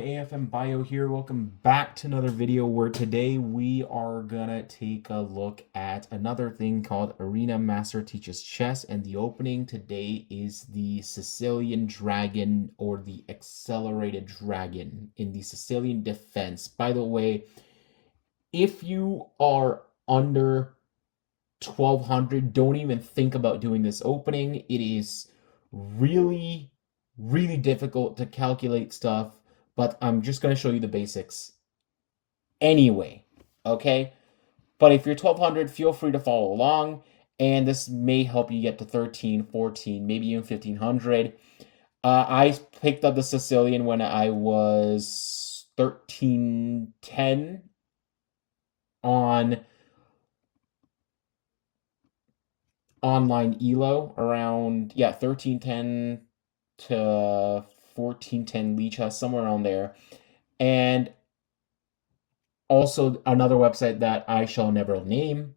AFM Bio here. Welcome back to another video where today we are gonna take a look at another thing called Arena Master Teaches Chess, and the opening today is the Sicilian Dragon or the Accelerated Dragon in the Sicilian Deffence. By the way, if you are under 1200, don't even think about doing this opening. It is really difficult to calculate stuff, but I'm just going to show you the basics anyway, okay? But if you're 1200, feel free to follow along, and this may help you get to 13, 14, maybe even 1500. I picked up the Sicilian when I was 1310 on online elo around 1310 to 1410 Licha, somewhere around there. And also another website that I shall never name.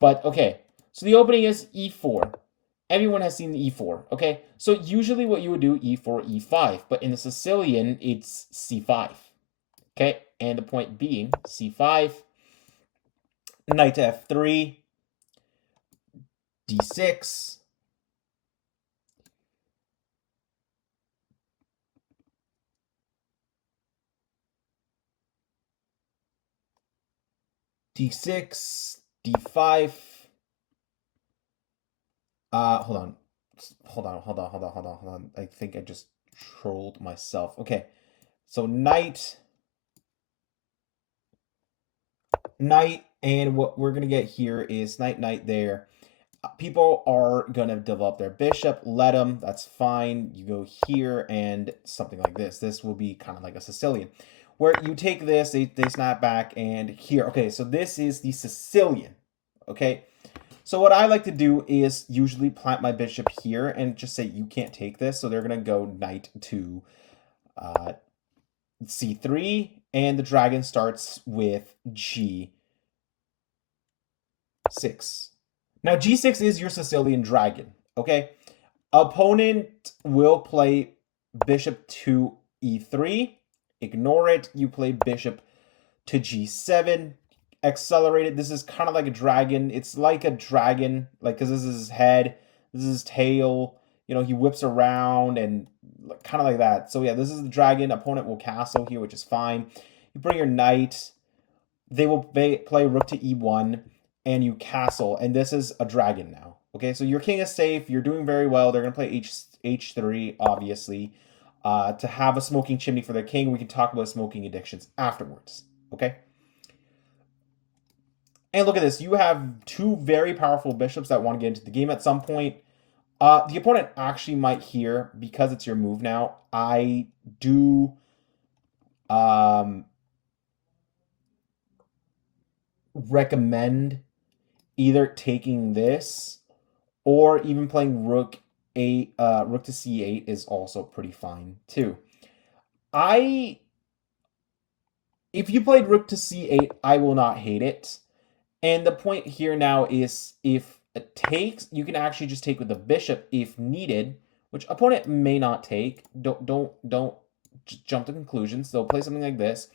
But okay, so the opening is e4. Everyone has seen the e4, okay? So usually what you would do, e4, e5, but in the Sicilian, it's c5, okay? And the point being, c5, knight to f3, d6, d6, d5. Hold on. I think I just trolled myself. Okay, so knight, and what we're gonna get here is knight there. People are gonna develop their bishop. Let them. That's fine. You go here and something like this. This will be kind of like a Sicilian, where you take this, they snap back, and here. Okay, so this is the Sicilian. Okay, so what I like to do is usually plant my bishop here and just say you can't take this. So they're gonna go knight to c3, and the dragon starts with g6. Now g6 is your Sicilian dragon. Okay, opponent will play bishop to e3. Ignore it. You play bishop to g7. Accelerated. This is kind of like a dragon. It's like a dragon, like, because this is his head, this is his tail. You know, he whips around and kind of like that. So yeah, this is the dragon. Opponent will castle here, which is fine. You bring your knight. They will play rook to e1, and you castle, and this is a dragon now. Okay, so your king is safe. You're doing very well. They're gonna play h3, obviously, to have a smoking chimney for their king. We can talk about smoking addictions afterwards. Okay. And look at this. You have two very powerful bishops that want to get into the game at some point. The opponent actually might hear, because it's your move now. I do recommend either taking this or even playing rook to c8 is also pretty fine too. If you played rook to c8, I will not hate it. And the point here now is, if it takes, you can actually just take with the bishop if needed, which opponent may not take. Don't jump to conclusions. They'll play something like this.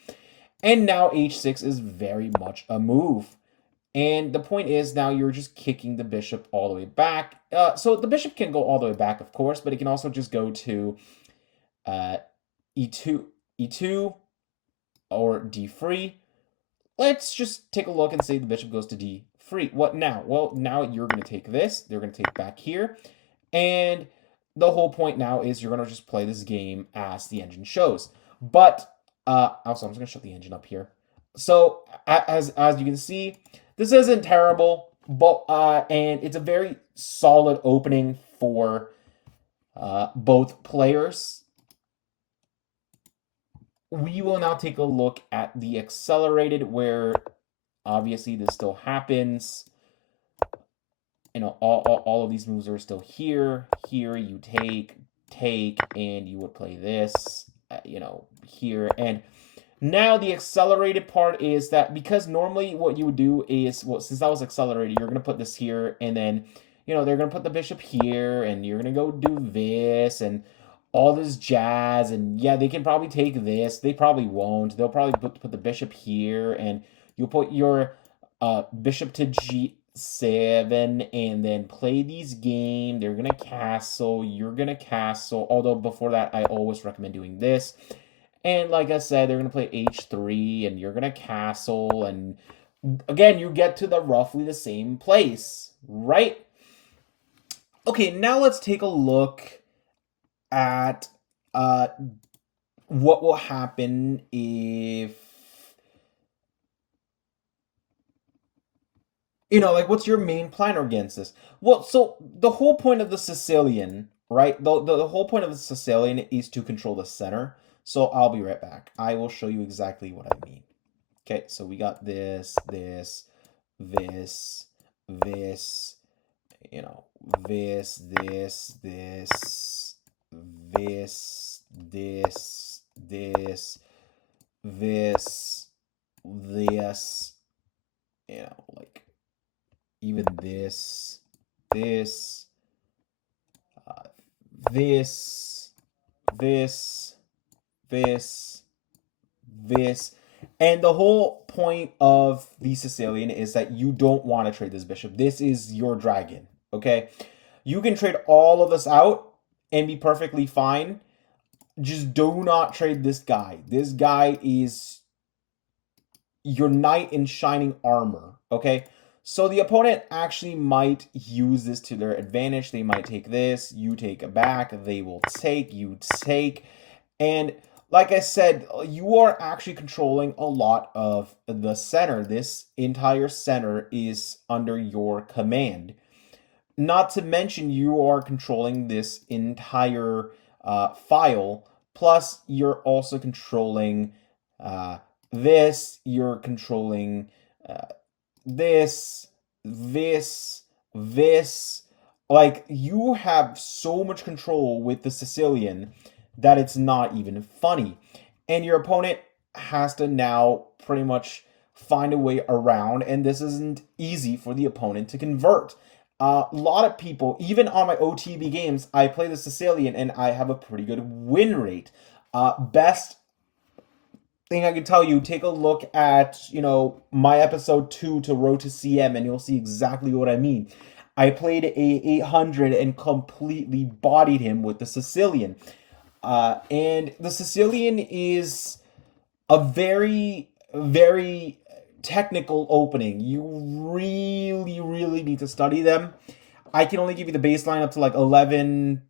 And now h6 is very much a move. And the point is, now you're just kicking the bishop all the way back. So the bishop can go all the way back, of course, but it can also just go to e2 or d3. Let's just take a look and say the bishop goes to d3. What now? Well, now you're going to take this. They're going to take back here. And the whole point now is you're going to just play this game as the engine shows. But also, I'm just going to shut the engine up here. So as you can see, this isn't terrible, but and it's a very solid opening for both players. We will now take a look at the accelerated, where obviously this still happens. You know, all of these moves are still here. Here you take, and you would play this, you know, here. And now the accelerated part is that, because normally what you would do is, well, since that was accelerated, you're going to put this here, and then, you know, they're going to put the bishop here, and you're going to go do this, and all this jazz, and yeah, they can probably take this. They probably won't. They'll probably put the bishop here, and you'll put your bishop to g7, and then play these game. They're gonna castle. You're gonna castle. Although before that, I always recommend doing this. And like I said, they're gonna play h3, and you're gonna castle, and again, you get to the roughly the same place, right? Okay, now let's take a look at what will happen if, like, what's your main plan against this? Well, so the whole point of the Sicilian, right? The whole point of the Sicilian is to control the center. So I'll be right back. I will show you exactly what I mean. Okay, so we got this, this, this, this, this, this, this, this, this, this, this, this, like even this, this, this, this, this, this. And the whole point of the Sicilian is that you don't want to trade this bishop. This is your dragon, okay? You can trade all of this out and be perfectly fine. Just do not trade this guy. This guy is your knight in shining armor, okay? So the opponent actually might use this to their advantage. They might take this, you take it back, they will take, you take, and like I said, you are actually controlling a lot of the center. This entire center is under your command. Not to mention, you are controlling this entire file. Plus, you're also controlling this. You're controlling this, this. Like, you have so much control with the Sicilian that it's not even funny. And your opponent has to now pretty much find a way around, and this isn't easy for the opponent to convert. A lot of people, even on my OTB games, I play the Sicilian and I have a pretty good win rate. Best thing I can tell you, take a look at, my episode 2 to Road to CM, and you'll see exactly what I mean. I played a 800 and completely bodied him with the Sicilian. And the Sicilian is a very, very technical opening. You really, really need to study them. I can only give you the baseline up to like 11,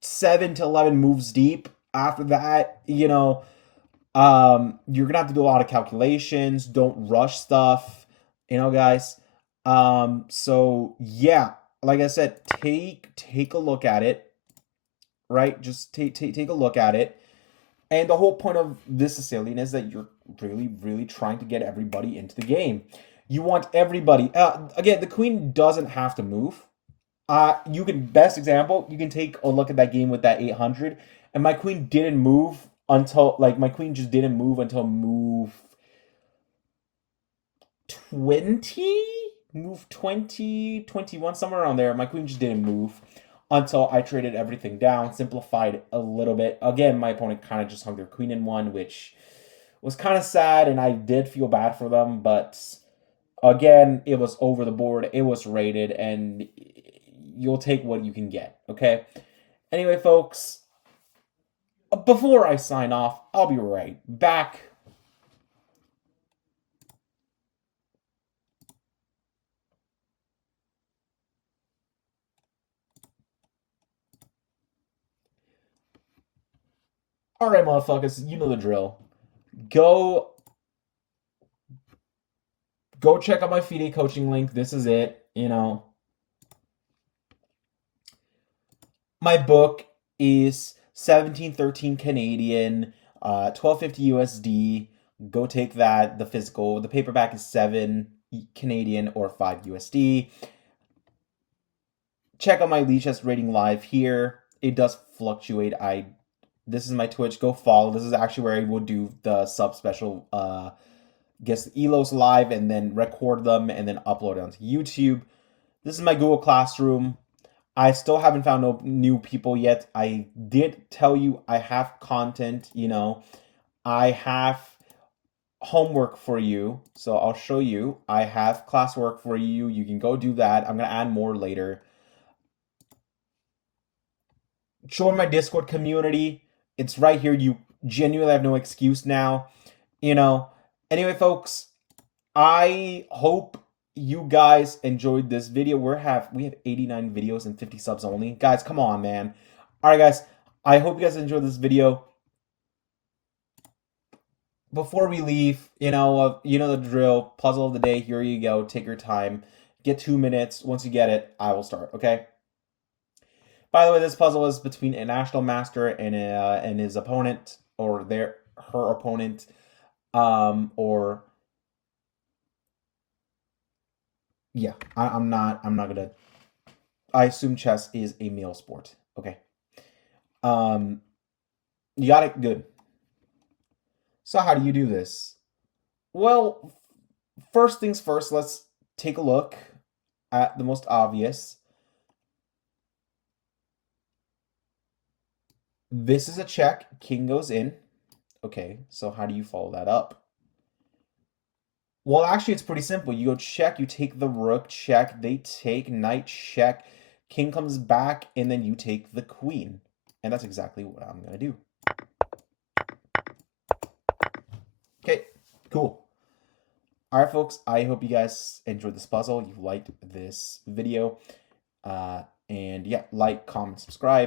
7 to 11 moves deep. After that, you're gonna have to do a lot of calculations. Don't rush stuff, guys. So yeah, like I said, take a look at it, right? Just take a look at it. And the whole point of this Sicilian is that you're really, really trying to get everybody into the game. You want everybody. Again, the queen doesn't have to move. Best example, you can take a look at that game with that 800, and my queen didn't move until, my queen just didn't move until move 20? Move 20, 21, somewhere around there. My queen just didn't move until I traded everything down, simplified a little bit. Again, my opponent kind of just hung their queen in one, which was kind of sad, and I did feel bad for them, but again, it was over the board, it was rated, and you'll take what you can get, okay? Anyway, folks, before I sign off, I'll be right back. Alright, motherfuckers, you know the drill. Go check out my FIDE coaching link. This is it, My book is 1713 Canadian, 1250 USD. Go take that, the physical. The paperback is 7 Canadian or 5 USD. Check out my Leechess rating live here. It does fluctuate. This is my Twitch. Go follow. This is actually where I would do the sub special guess Elos live and then record them and then upload it onto YouTube. This is my Google Classroom. I still haven't found no new people yet. I did tell you I have content, you know. I have homework for you. So I'll show you. I have classwork for you. You can go do that. I'm going to add more later. Join my Discord community. It's right here. You genuinely have no excuse now. You know. Anyway, folks, I hope you guys enjoyed this video. We have 89 videos and 50 subs only. Guys, come on, man. All right, guys. I hope you guys enjoyed this video. Before we leave, you know the drill. Puzzle of the day. Here you go. Take your time. Get 2 minutes. Once you get it, I will start. Okay. By the way, this puzzle is between a national master and his opponent, or her opponent, or yeah. I'm not gonna. I assume chess is a male sport. Okay. Um, you got it good. So how do you do this? Well, first things first. Let's take a look at the most obvious. This is a check. King goes in. Okay, so how do you follow that up? Well, actually, it's pretty simple. You go check, you take the rook, check, they take, knight, check, king comes back, and then you take the queen. And that's exactly what I'm going to do. Okay, cool. All right, folks, I hope you guys enjoyed this puzzle. You liked this video. And yeah, like, comment, subscribe.